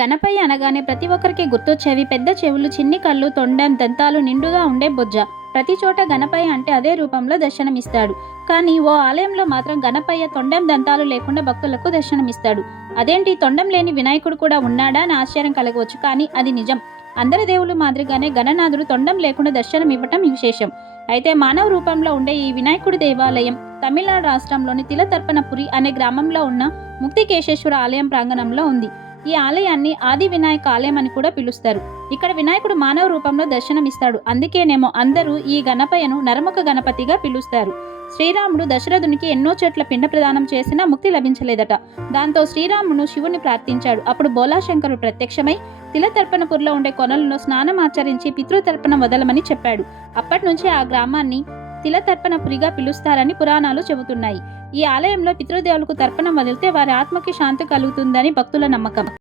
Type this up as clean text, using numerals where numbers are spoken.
గణపయ్య అనగానే ప్రతి ఒక్కరికి గుర్తొచ్చేవి పెద్ద చెవులు, చిన్ని కళ్ళు, తొండం, దంతాలు నిండుగా ఉండే బొజ్జ. ప్రతి చోట గణపయ్య అంటే అదే రూపంలో దర్శనమిస్తాడు. కానీ ఓ ఆలయంలో మాత్రం గణపయ్య తొండం, దంతాలు లేకుండా భక్తులకు దర్శనమిస్తాడు. అదేంటి, తొండం లేని వినాయకుడు కూడా ఉన్నాడా అని ఆశ్చర్యం కలగవచ్చు. కానీ అది నిజం. అందరి దేవుళ్ళు మాదిరిగానే గణనాథుడు తొండం లేకుండా దర్శనం ఇవ్వటం విశేషం. అయితే మానవ రూపంలో ఉండే ఈ వినాయకుడి దేవాలయం తమిళనాడు రాష్ట్రంలోని తిలతర్పణపురి అనే గ్రామంలో ఉన్న ముక్తికేశేశ్వర ఆలయం ప్రాంగణంలో ఉంది. ఈ ఆలయాన్ని ఆది వినాయక ఆలయం అని కూడా పిలుస్తారు. ఇక్కడ వినాయకుడు మానవ రూపంలో దర్శనమిస్తాడు. అందుకేనేమో అందరూ ఈ గణపయ్యను నరముఖ గణపతిగా పిలుస్తారు. శ్రీరాముడు దశరథునికి ఎన్నో చెట్ల పిండ ప్రదానం చేసినా ముక్తి లభించలేదట. దాంతో శ్రీరాముడు శివుని ప్రార్థించాడు. అప్పుడు బోలాశంకరుడు ప్రత్యక్షమై తిలతర్పణపురిలో ఉండే కొనలను స్నానం ఆచరించి పితృతర్పణం వదలమని చెప్పాడు. అప్పటి నుంచి ఆ గ్రామాన్ని తిలతర్పణపురిగా పిలుస్తారని పురాణాలు చెబుతున్నాయి. ఈ ఆలయంలో పితృదేవులకు తర్పణం వదిలితే వారి ఆత్మకి శాంతి కలుగుతుందని భక్తుల నమ్మకం.